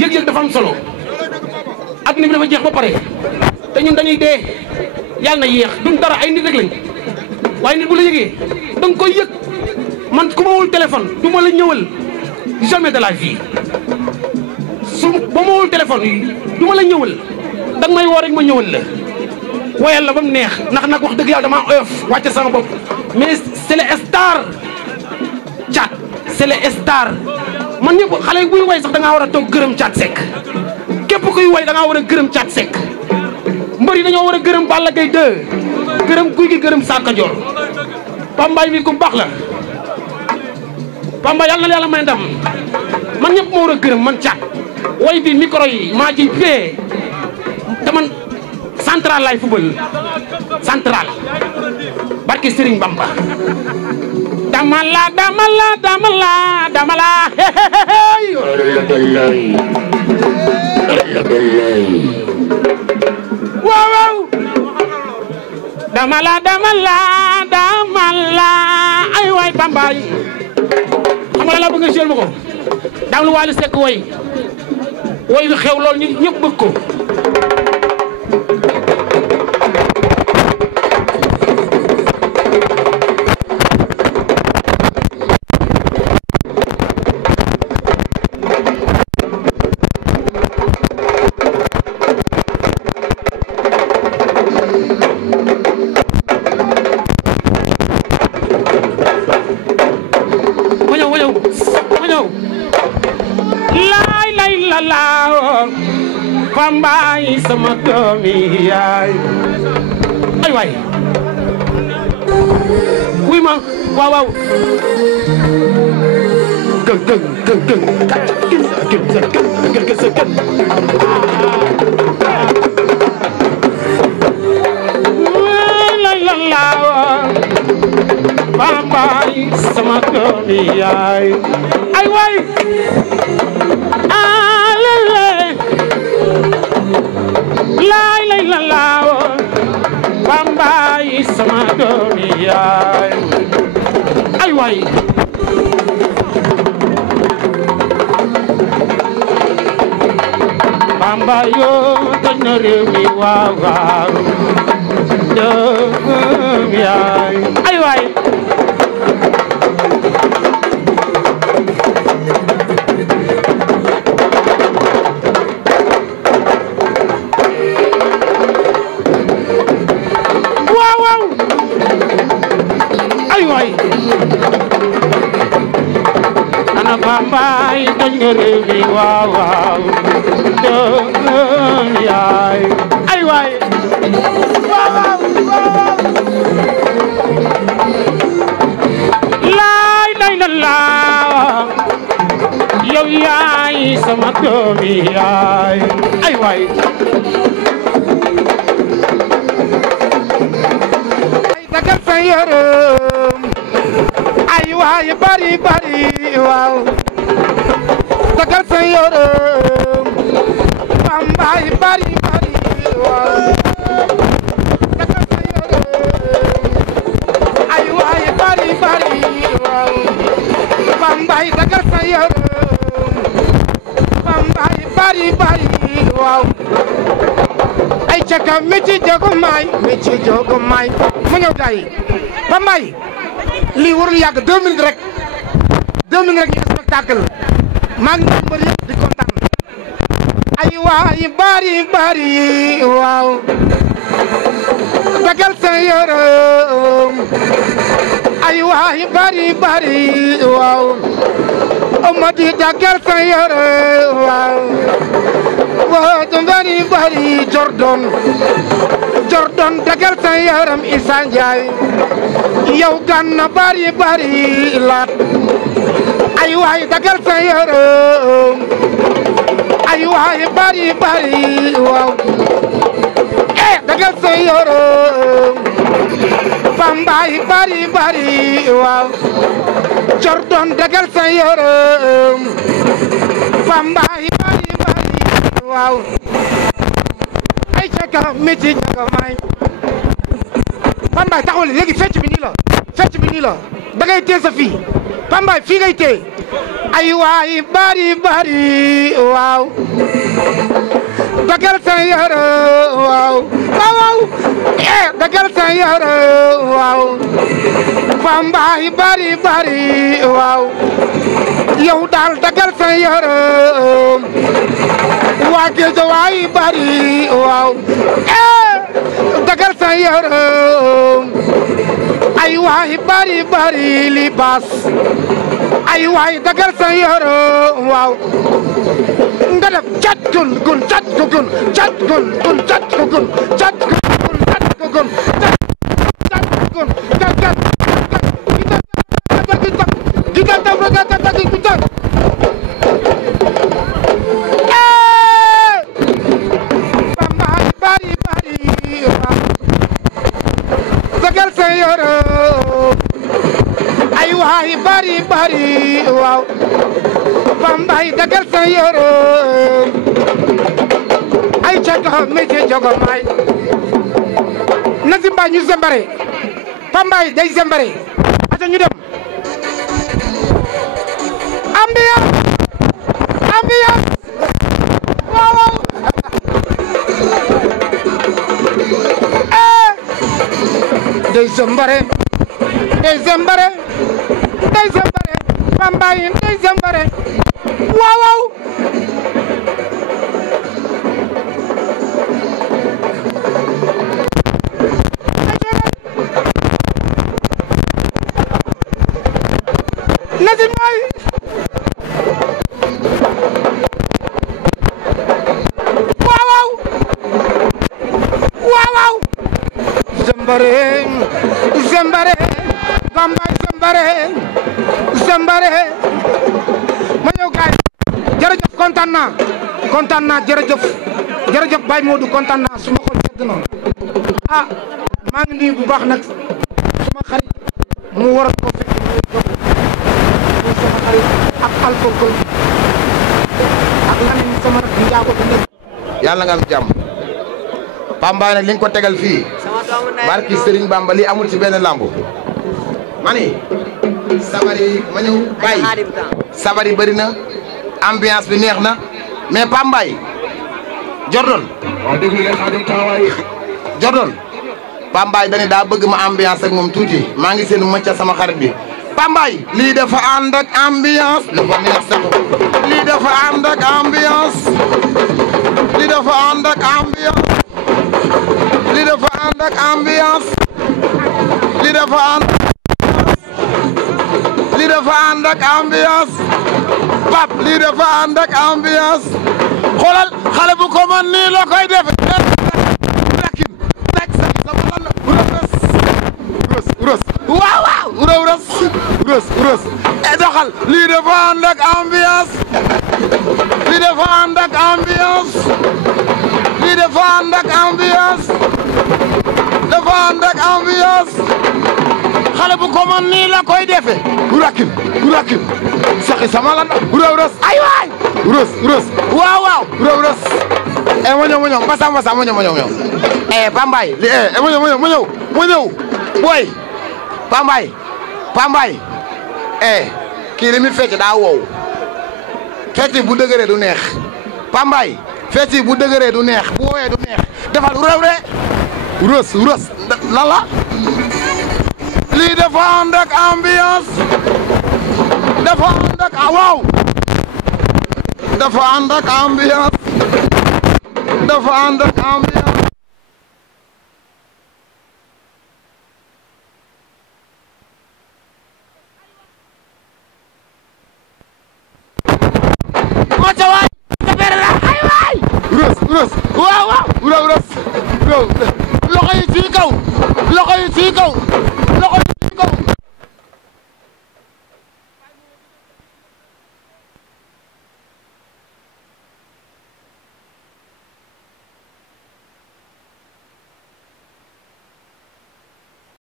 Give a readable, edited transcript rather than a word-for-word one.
yëg-yëg dafa am solo adduna bi dafa jeex ba pare te ñun dañuy dee yàlla na yéex duñ dara ay nit rek lañ waaye nit bu la yëgee da nga koy yëg man ku ma wul téléphone du ma la ñëwal jamais de la vie su ba ma wul téléphone yi du ma la ñëwal da nga may woo rek ma ñëwal la woyal la ba mu neex ndax nag wax dëgg yàlla damaa oyof wàcce sama bopp mais c'est le star Thiat c'est le star man ñëpp xale buy woy sax da ngaa war a toog gërëm Thiat Seck képp kuy woy da ngaa war a gërëm Thiat Seck mbër yi dañoo war a gërëm Balla Gaye 2 gërëm Gouye Gui gërëm Sa Kajoor Pambaay mi ku baax la Pambaay yàlla na yàlla may ndam man ñëpp ma war a gërëm man Thiat woy bi micro yi maa ci fee te man central lay football central barke Serigne Bamba damala damala damala damala waaw waaw damala damala damala ay waay Pambaay xam nga la bëgg nga jël ma ko daam lu Wally Seck woy bi xew lool ñu ñëpp bëgg ko Pambaay sama doomi yaay ay waay wuy ma waaw waaw gën gën gën gën Pambaay sama doomi yaay ay waay laay lay la laaw Pambaay sama doomi yaay ay waay Pambaay yoo toj na réew mi waaw waaw doomi yaay ay waay ana Pambaay toj nga réew mi waaw waaw doom yaay ay waay waaw waaw laay lay la laa yow yaay sama doomi yaay ay waay ay dagal sa yërëm ay waay bari bari waaw dagal sa yërëm Pambaay bari bari waaw dagal sa yërëm ay waay bari bari waaw Pambaay dagal sa yërëm Pambaay bari bari waaw ay caka mi ci jogo may mu ñëw tay Pambaay lii warul yàgg 2 minutes rek 2 minutes rek ñu def spectacle maa ngi mbër yëpp di kontaan ay waay bari bari waaw dagal sa yërëm ay waay bari bari waaw Amady dagal sa yërëm waaw waaw bari bari Jordan dagal sa yërëm Issa Ndiaye yow Gana bari bari laat ay waay dagal sa yërëm ay waay bari bari waaw dagal sa yërëm Pambaay bari bari waaw Jordan dagal sa yërëm Pambaay bari bari waaw ay caka mi ci jaga may Pambaay taxawal léegi fecc bi nii la da ngay téye sa fii Pambaay fii ngay téye ay waay bari bari waaw dagal sa yoro waaw waaw dagal sa yoro waaw Pambaay bari bari waaw yow daal dagal sa yoro waa Géejawaay bari waaw dagal sa yoro ay waay bari bari libaas ay waay dagal sa yoro waaw nga def cat gun gun cat gun cat gun gun cat gun cat gun cat gun cat gun cat cat Pambaay bari bari dagal sa yoro ay waay bari bari waaw Pambaay dagal sa yoro ay caga métier jogo may na simba ñu sembare Pambaay day sembare ata ñu dem ambiance ambiance waaw day sembare Pambaay day sembare waaw Nazim May waaw Zembare Pambaay Zembare ma ñëw gaay jërëjëf kontaan naa jërëjëf Baye Modou kontaan naa suma xol sedd na maa ngi nuyu bu baax nag suma xarit mu waral ko fekk sama xarit ak alcool ak lanen sama rak njaago bi nekk yàlla nga am jàmm Pambaay nag li nga ko tegal fii barki Serigne Bamba lii amul ci benn lambu mani sabari ma ñëw bàyyi sabari bëri na ambiance bi neex na mais Pambaay Jordan Pambaay dañu daa bëgg ma ambiance ak moom tuuti maa ngi seen mëcca sama xarit bi Pambaay lii dafa ànd ak ambiance dafa neex sax lii dafa ànd ak ambiance lii dafa ànd ak ambiance lii dafa ànd ak ambiance lii dafa ànd lii dafa ànd ak ambiance pap lii dafa ànd ak ambiance xoolal xale bu ko mën nii la koy def rakin nekk sama lan ros waaw ros doxal lii dafa ànd ak ambiance lii dafa ànd ak ambiance lii dafa ànd ak ambiance dafa ànd ak ambiance xale bu ko mën nii la koy defe rakin saxi sama lan ros ay waay ros waaw ros ma ñëw mbasa ma ñëw Pambaay li ma ñëw boy Pambaay kii li mi fecc daa wow fecc bu dëgëree du neex Pambaay fecc bu dëgëree du neex bu woowee du neex defal ros lan la lii dafa ànd ak ambiance dafa ànd ak waaw dafa ànd ak ambiance dafa ànd ak ambiance macha waay defere la ay waay ros waaw loxo yi ci kaw